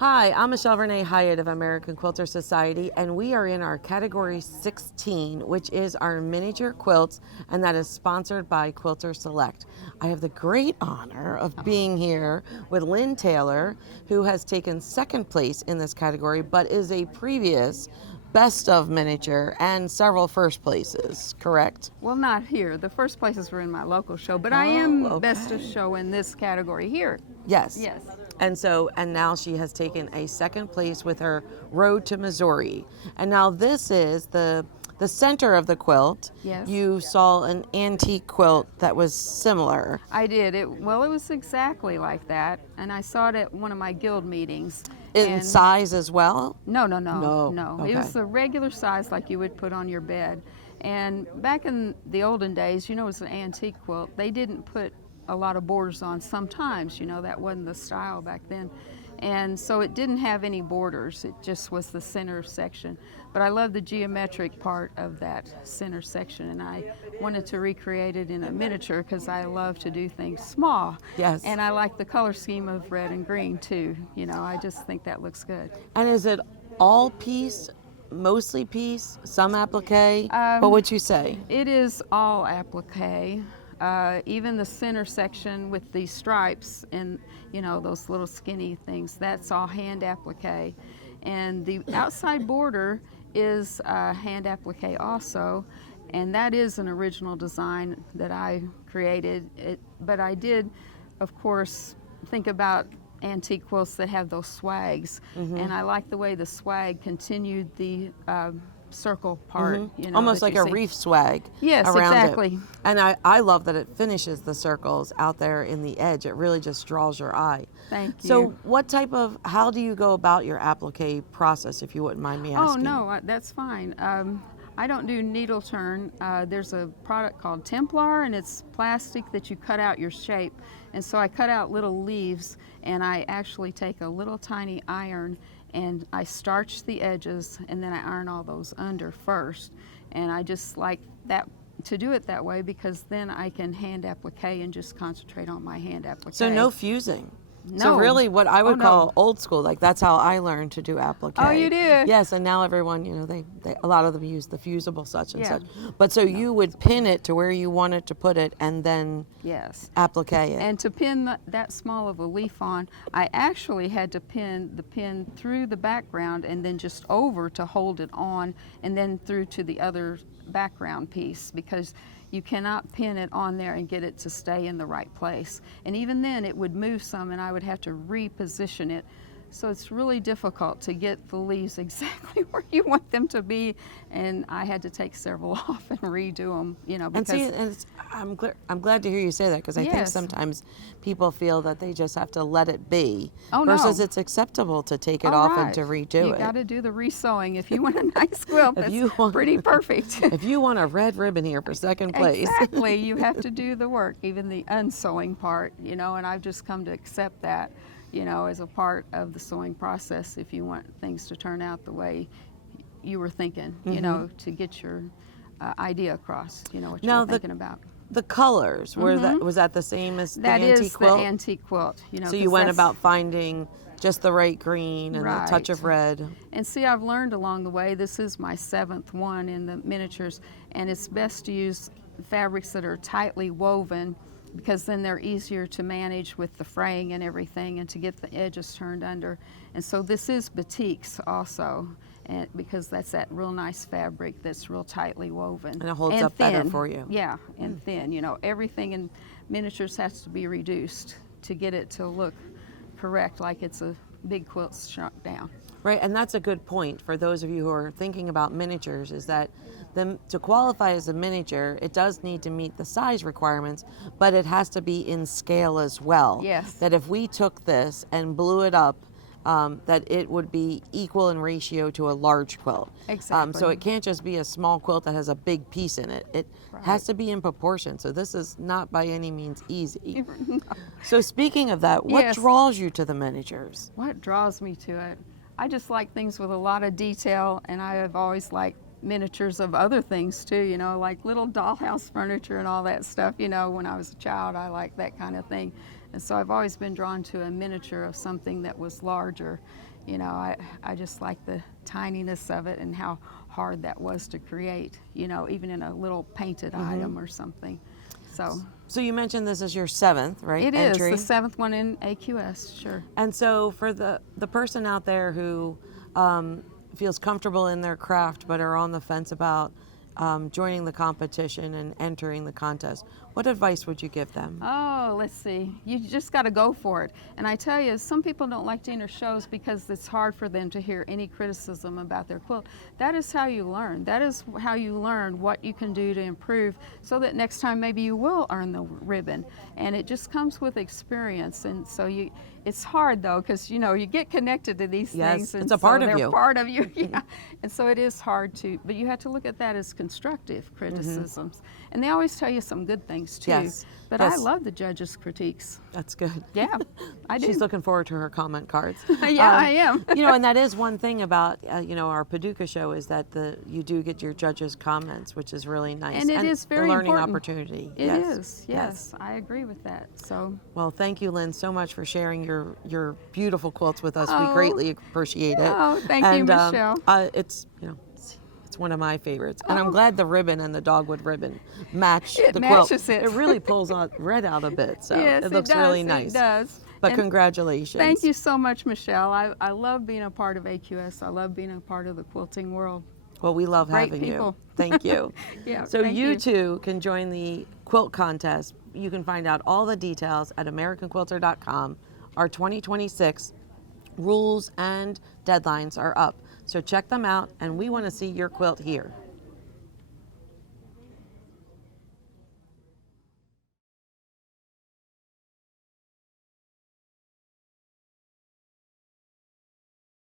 Hi, I'm Michelle Renee Hyatt of American Quilter Society, and we are in our category 16, which is our miniature quilts, and that is sponsored by Quilter Select. I have the great honor of being here with Lynne Taylor, who has taken second place in this category, but is a previous best of miniature and several first places, correct? Well, not here. The first places were in my local show, but I am best of Okay. show in this category here. Yes. Yes. And now she has taken a second place with her Road to Missouri. And now this is the center of the quilt. Yes. You saw an antique quilt that was similar. I did. It was exactly like that, and I saw it at one of my guild meetings. In And size as well? No. Okay. It was the regular size like you would put on your bed. And back in the olden days, it was an antique quilt. They didn't put a lot of borders on sometimes, that wasn't the style back then. And so it didn't have any borders, it just was the center section. But I love the geometric part of that center section, and I wanted to recreate it in a miniature because I love to do things small. Yes. And I like the color scheme of red and green too. I just think that looks good. And is it all piece, mostly piece, some applique? What would you say? It is all applique. Even the center section with the stripes and those little skinny things, that's all hand applique. And the outside border is hand applique also, and that is an original design that I created. But I did, of course, think about antique quilts that have those swags, and I like the way the swag continued the circle part, Almost that like you a see. reef swag. Yes, around exactly. It. And I love that it finishes the circles out there in the edge. It really just draws your eye. Thank you. So how do you go about your applique process, if you wouldn't mind me asking? Oh, no, that's fine. I don't do needle turn. There's a product called Templar, and it's plastic that you cut out your shape. And so I cut out little leaves, and I actually take a little tiny iron and I starch the edges, and then I iron all those under first. And I just like that to do it that way because then I can hand applique and just concentrate on my hand applique. So no fusing. No. So really what I would no. call old school, like that's how I learned to do applique. Oh, you did? Yes, and now everyone, they a lot of them use the fusible such and Yeah. such. But so you would pin it to where you wanted to put it and then Yes. applique it. And to pin that small of a leaf on, I actually had to pin the pin through the background and then just over to hold it on, and then through to the other background piece, because you cannot pin it on there and get it to stay in the right place. And even then it would move some and I would have to reposition it. So it's really difficult to get the leaves exactly where you want them to be, and I had to take several off and redo them, because I'm glad to hear you say that, because I think Yes. sometimes people feel that they just have to let it be, Oh, no. versus it's acceptable to take it All off right. and to redo You it. got to do the resewing if you want a nice quilt. If That's you want- pretty perfect. If you want a red ribbon here for second place. Exactly. You have to do the work, even the unsewing part, and I've just come to accept that, as a part of the sewing process if you want things to turn out the way you were thinking, to get your idea across, what Now, you're thinking about. The colors, was that the same as the That antique is quilt? the antique quilt. So 'cause you went that's- about finding just the right green and the touch of Right. red. And see, I've learned along the way, this is my 7th one in the miniatures, and it's best to use fabrics that are tightly woven, because then they're easier to manage with the fraying and everything, and to get the edges turned under. And so this is batiks also, and because that's that real nice fabric that's real tightly woven. And it holds up better thin. for you. Yeah, and thin. Everything in miniatures has to be reduced to get it to look correct, like it's a big quilt shrunk down. Right, and that's a good point for those of you who are thinking about miniatures, is that to qualify as a miniature, it does need to meet the size requirements, but it has to be in scale as well. Yes. That if we took this and blew it up, that it would be equal in ratio to a large quilt. Exactly. So it can't just be a small quilt that has a big piece in it. It has to be in proportion. So this is not by any means easy. No. So speaking of that, what Yes. draws you to the miniatures? What draws me to it? I just like things with a lot of detail, and I have always liked miniatures of other things too, like little dollhouse furniture and all that stuff. When I was a child, I liked that kind of thing. And so I've always been drawn to a miniature of something that was larger. You know, I just like the tininess of it and how hard that was to create, you know, even in a little painted item or something. So you mentioned this is your 7th, right? It entry. is the 7th one in AQS, sure. And so for the person out there who feels comfortable in their craft but are on the fence about joining the competition and entering the contest, what advice would you give them? Oh, let's see. You just got to go for it. And I tell you, some people don't like to enter shows because it's hard for them to hear any criticism about their quilt. That is how you learn. That is how you learn what you can do to improve so that next time maybe you will earn the ribbon. And it just comes with experience. And so it's hard though, because you know, you get connected to these things. And it's a part of you. they're part of you. Yeah. And so it is hard but you have to look at that as constructive criticisms. And they always tell you some good things too. Yes. But Yes. I love the judges' critiques. That's good. Yeah, I do. She's looking forward to her comment cards. Yeah, I am. You know, and that is one thing about you know, our Paducah show is that you do get your judges' comments, which is really nice. And it is very a learning important. opportunity. It yes. is, yes. I agree with that. So. Well, thank you, Lynn, so much for sharing your beautiful quilts with us. We Oh. greatly appreciate it. Oh, thank you, Michelle. It's it's one of my favorites, and I'm glad the ribbon and the dogwood ribbon match It the quilt. matches it. It really pulls red out a bit, so Yes, it looks does. really nice. It does. But And congratulations. Thank you so much, Michelle. I love being a part of AQS. I love being a part of the quilting world. Well, we love Great having you. people. Thank you. Yeah, So thank you you. too can join the quilt contest. You can find out all the details at AmericanQuilter.com. Our 2026 rules and deadlines are up. So check them out, and we want to see your quilt here.